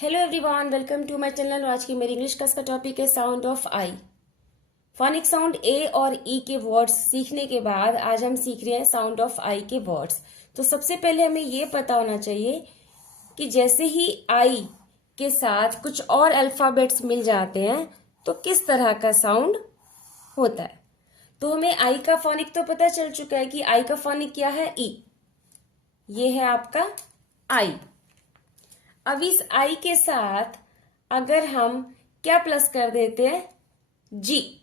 Hello everyone, welcome to my channel. आज की मेरी इंग्लिश क्लास का टॉपिक है sound of I. Phonic sound A और ई के वर्ड्स सीखने के बाद आज हम सीख रहे हैं साउंड ऑफ आई के वर्ड्स। तो सबसे पहले हमें ये पता होना चाहिए कि जैसे ही आई के साथ कुछ और अल्फाबेट्स मिल जाते हैं तो किस तरह का साउंड होता है। तो हमें आई का फोनिक तो पता चल चुका है कि आई का फोनिक क्या है, ई। ये है आपका आई। अब इस आई के साथ अगर हम क्या प्लस कर देते हैं, जी।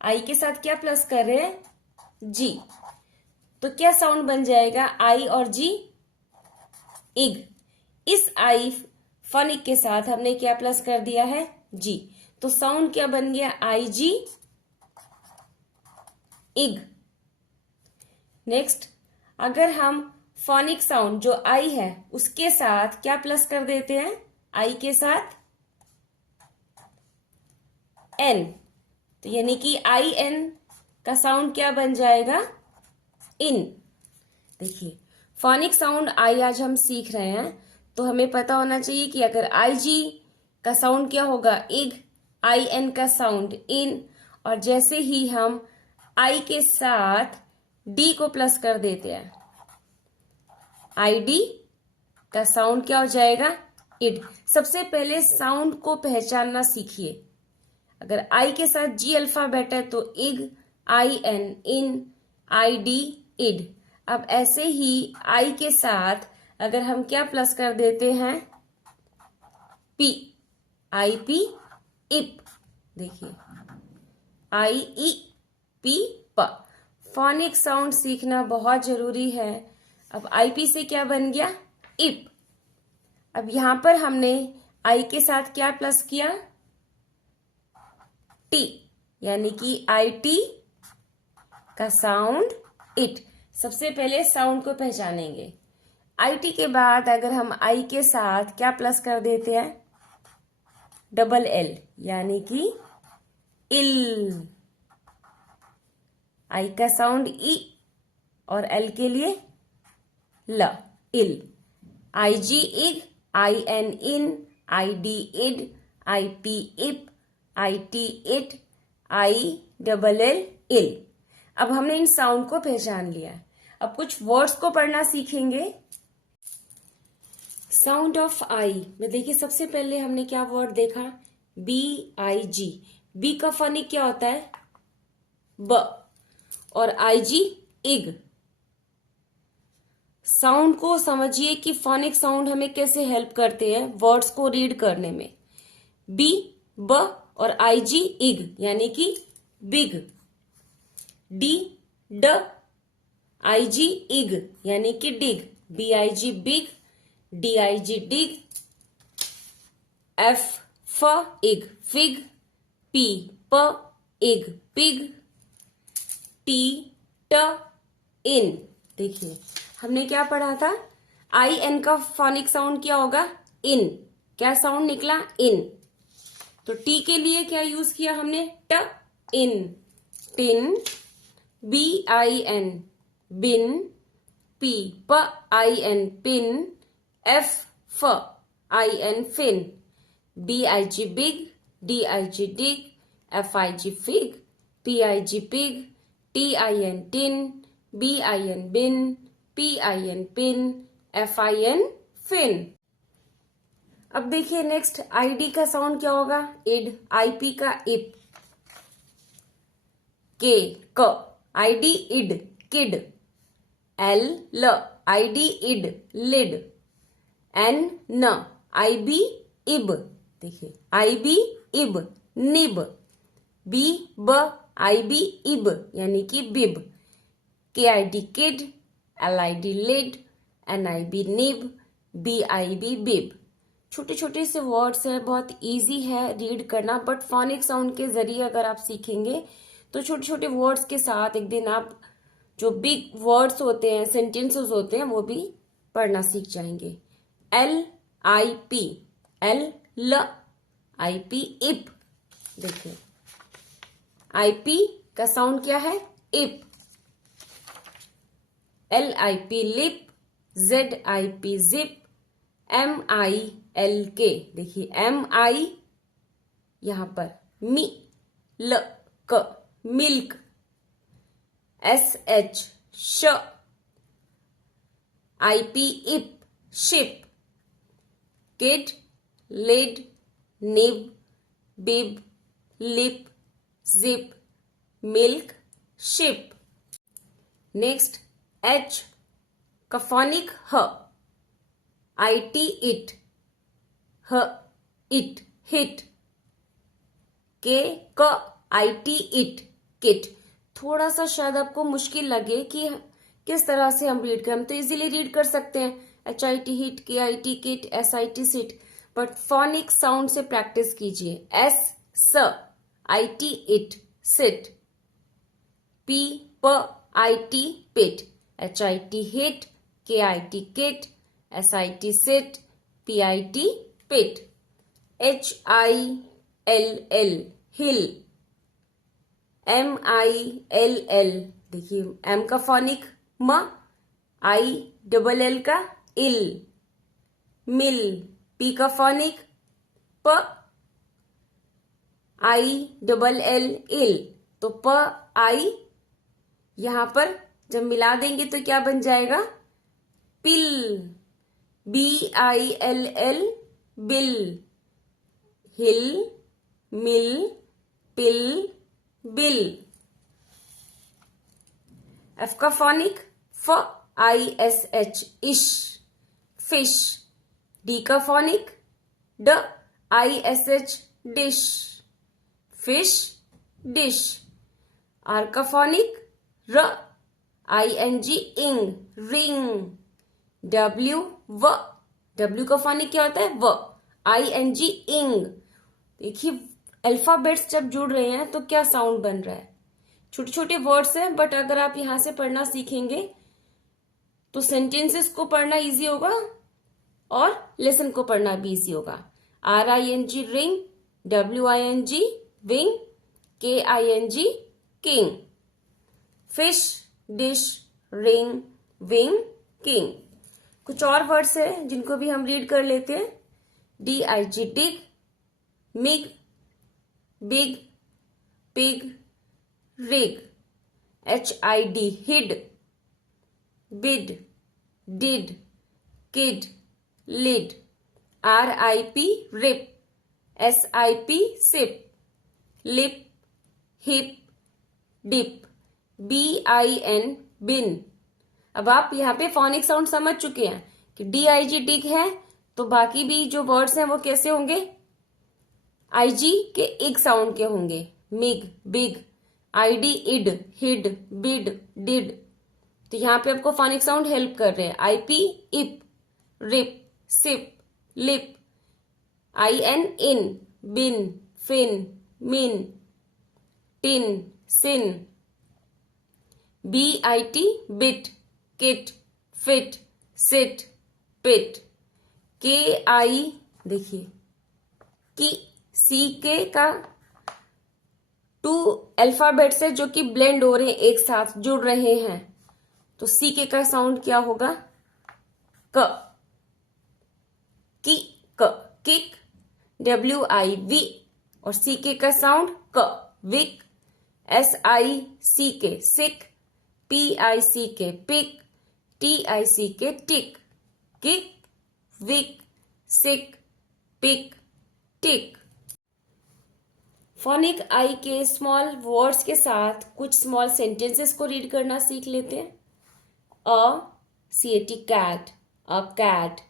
आई के साथ क्या प्लस कर रहे हैं, जी। तो क्या साउंड बन जाएगा, आई और जी, इग। इस आई फनिक के साथ हमने क्या प्लस कर दिया है, जी। तो साउंड क्या बन गया, आई जी इग। नेक्स्ट, अगर हम फोनिक साउंड जो आई है उसके साथ क्या प्लस कर देते हैं, आई के साथ एन, तो यानी कि आई एन का साउंड क्या बन जाएगा, इन। देखिए, फोनिक साउंड आई आज हम सीख रहे हैं तो हमें पता होना चाहिए कि अगर आई जी का साउंड क्या होगा, इग। आई एन का साउंड इन। और जैसे ही हम आई के साथ डी को प्लस कर देते हैं, आई डी का साउंड क्या हो जाएगा, इड। सबसे पहले साउंड को पहचानना सीखिए। अगर आई के साथ जी अल्फाबेट है तो ig, I N in, I D id. अब ऐसे ही आई के साथ अगर हम क्या प्लस कर देते हैं, पी, आई पी इप। देखिए, आई ई पी प। फोनिक साउंड सीखना बहुत जरूरी है। अब आई पी से क्या बन गया, इप। अब यहां पर हमने आई के साथ क्या प्लस किया, टी, यानी कि आई टी का साउंड इट। सबसे पहले साउंड को पहचानेंगे। आई टी के बाद अगर हम आई के साथ क्या प्लस कर देते हैं, डबल एल, यानी कि इल। आई का साउंड ई और एल के लिए ल, il. I G ig, I N in, I D id, I P ip, I T it, I double L il. अब हमने इन साउंड को पहचान लिया। अब कुछ वर्ड्स को पढ़ना सीखेंगे। साउंड ऑफ आई में देखिए, सबसे पहले हमने क्या वर्ड देखा, बी आई जी। बी का फोनिक क्या होता है, ब। और आई जी इग। साउंड को समझिए कि फोनिक साउंड हमें कैसे हेल्प करते हैं वर्ड्स को रीड करने में। बी ब और आई जी इग, यानी कि बिग। डी ड, आई जी इग, यानी कि dig. B I G big, D I G dig. F फ इग, फिग। पी प इग, पिग। टी ट इन। देखिए, हमने क्या पढ़ा था, आई एन का फोनिक साउंड क्या होगा, इन। क्या साउंड निकला, इन। तो टी के लिए क्या यूज किया हमने, ट, in, tin. B I N, bin. P प आई एन, पिन। एफ फ I N, fin. B I G big, D I G dig, F I G fig, P I G pig, T I N tin, B I N bin, P I N pin, F I N fin. अब देखिए next, I D का sound क्या होगा, id. I P का ip, K क, I D end, kid. L ल, I D id, lid. N न, I B ib. देखिए, I B ib, nib. B ब, आई बी इब, यानी कि bib. K I D kid, L I D lid, N I B nib, B I B bib. छोटे छोटे से words हैं, बहुत इजी है रीड करना, बट फोनिक साउंड के जरिए अगर आप सीखेंगे तो छोटे छोटे वर्ड्स के साथ एक दिन आप जो बिग वर्ड्स होते हैं, सेंटेंसेस होते हैं, वो भी पढ़ना सीख जाएंगे। एल आई पी, एल ल, आई पी इप। देखिए, आई पी का साउंड क्या है, ip. L I P lip, Z I P zip, M I LK, देखिए MI यहां पर मी ल क मिल्क, SH श, IP ip ship, kid lid nib bib lip zip milk ship. Next H कफोनिक ह, IT इट ह it hit, K क IT इट किट। थोड़ा सा शायद आपको मुश्किल लगे कि किस तरह से हम रीड करें, हम तो इजीली रीड कर सकते हैं HIT hit, KIT kit, SIT sit, but phonic sound से प्रैक्टिस कीजिए। S स, IT इट सिट, P प IT pit, HIT hit, KIT kit, SIT sit, PIT pit, HILL hill, MILL, देखिए M का phonic म, ILL का ill, mill, P का phonic प, ILL इल, तो प आई यहां पर जब मिला देंगे तो क्या बन जाएगा, पिल, BILL बिल, हिल मिल पिल बिल। F का फोनिक फ, ISH इश, फिश, D का फोनिक ड, ISH dish, fish dish, R का फोनिक र, ING इंग, रिंग, W व, W का फोनिक क्या होता है व, ING इंग। देखिए अल्फाबेट्स जब जुड़ रहे हैं तो क्या साउंड बन रहा है, छोटे छोटे वर्ड्स हैं, बट अगर आप यहां से पढ़ना सीखेंगे तो सेंटेंसेस को पढ़ना इजी होगा और लेसन को पढ़ना भी इजी होगा। RING ring, WING wing, KING king, fish dish ring wing king. कुछ और वर्ड्स हैं जिनको भी हम रीड कर लेते हैं। DIG dig, mig big pig rig, HID hid, bid did kid lid, RIP rip, SIP sip, lip hip dip, BIN bin. अब आप यहाँ पे फोनिक साउंड समझ चुके हैं कि DIG डिग है तो बाकी भी जो वर्ड्स हैं वो कैसे होंगे, IG के इग साउंड के होंगे, mig big, ID id hid bid did. तो यहाँ पे आपको फोनिक साउंड हेल्प कर रहे हैं। IP ip rip sip lip, IN in bin fin min tin sin, BIT bit kit fit sit pit, KI देखिए कि CK का 2 अल्फाबेट्स है जो कि ब्लेंड हो रहे हैं, एक साथ जुड़ रहे हैं, तो CK का साउंड क्या होगा, क, की क किक, WIV, और CK का साउंड क, विक, SICK सिक, PICK पिक, TICK टिक, किक विक सिक पिक टिक। फोनिक आई के स्मॉल वर्ड्स के साथ कुछ स्मॉल सेंटेंसेस को रीड करना सीख लेते हैं। CAT cat, a cat.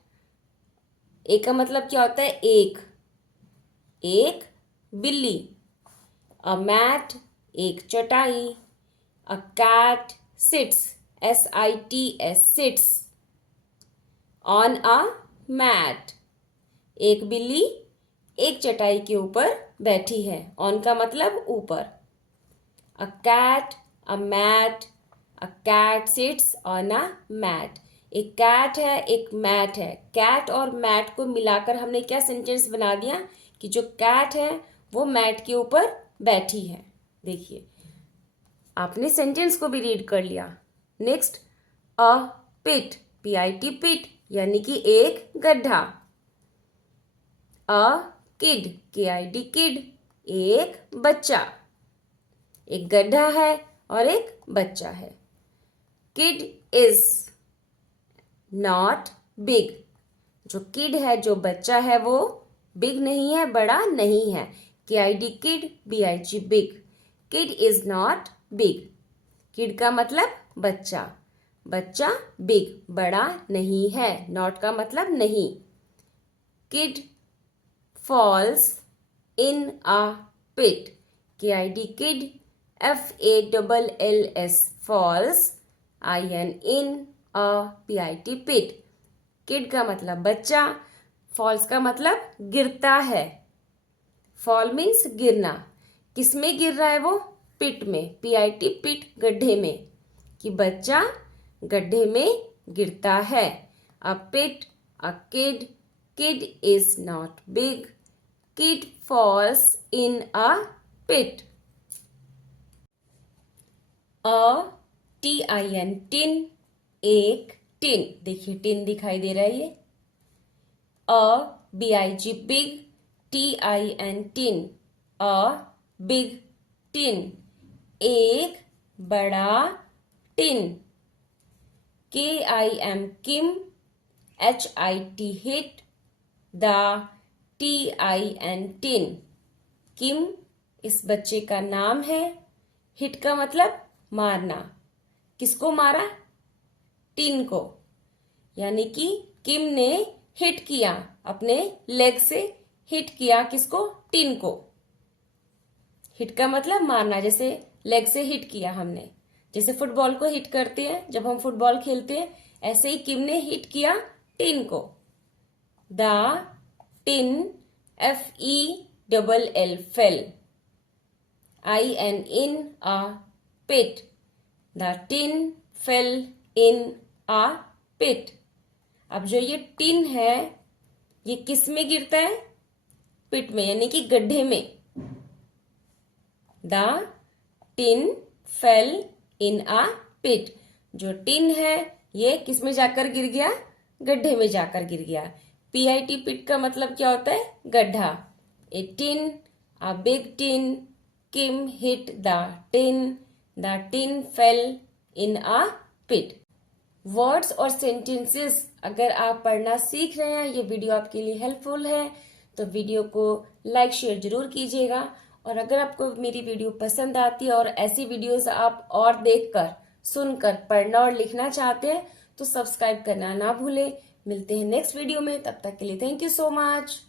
A का मतलब क्या होता है, एक, एक बिल्ली। अ मैट, एक चटाई। A cat sits, SITS sits, on a mat. एक बिल्ली एक चटाई के ऊपर बैठी है, ऑन का मतलब ऊपर। A cat, a mat, a cat sits on a mat. एक कैट है, एक मैट है, कैट और मैट को मिलाकर हमने क्या सेंटेंस बना दिया कि जो कैट है वो मैट के ऊपर बैठी है। देखिए आपने सेंटेंस को भी रीड कर लिया। नेक्स्ट, अ पिट, PIT पिट, यानी कि एक गड्ढा। अ किड, KID किड, एक बच्चा, एक गड्ढा है और एक बच्चा है। किड इज नॉट बिग, जो किड है, जो बच्चा है, वो बिग नहीं है, बड़ा नहीं है। KID kid, BIG big. Kid is not big, kid का मतलब बच्चा, बच्चा बिग बड़ा नहीं है, नॉट का मतलब नहीं। Kid falls in a pit, KID kid, FALLS falls, IN in a PIT pit. Kid का मतलब बच्चा, फॉल्स का मतलब गिरता है। फॉल मीन्स गिरना, किस में गिर रहा है वो? पिट में, PIT पिट, गड्ढे में, कि बच्चा गड्ढे में गिरता है। A pit, a kid, kid is not big, kid falls in a pit. TIN tin, एक टिन, देखिए टिन दिखाई दे रहा है ये। BIG big, TIN tin, a big tin, एक बड़ा टिन। KIM Kim, HIT hit, the TIN tin, Kim इस बच्चे का नाम है। हिट का मतलब मारना, किसको मारा? टिन को, यानी कि किम ने हिट किया, अपने लेग से हिट किया, किसको? टिन को। हिट का मतलब मारना, जैसे लेग से हिट किया हमने, जैसे फुटबॉल को हिट करते हैं जब हम फुटबॉल खेलते हैं, ऐसे ही किम ने हिट किया टिन को। The tin, FELL fell, IN in a pit, the tin fell in a pit. अब जो ये टिन है, ये किस में गिरता है? पिट में, यानी कि गड्ढे में। The tin fell in a पिट, जो टिन है ये किस में जाकर गिर गया? गड्ढे में जाकर गिर गया। PIT पिट का मतलब क्या होता है? गड्ढा। A tin, a big tin, Kim hit the tin fell in a pit. Words और सेंटेंसेस अगर आप पढ़ना सीख रहे हैं, ये वीडियो आपके लिए हेल्पफुल है, तो वीडियो को लाइक शेयर जरूर कीजिएगा। और अगर आपको मेरी वीडियो पसंद आती है और ऐसी वीडियोस आप और देखकर, सुनकर, पढ़ना और लिखना चाहते हैं, तो सब्सक्राइब करना ना भूलें। मिलते हैं नेक्स्ट वीडियो में, तब तक के लिए थैंक यू सो मच।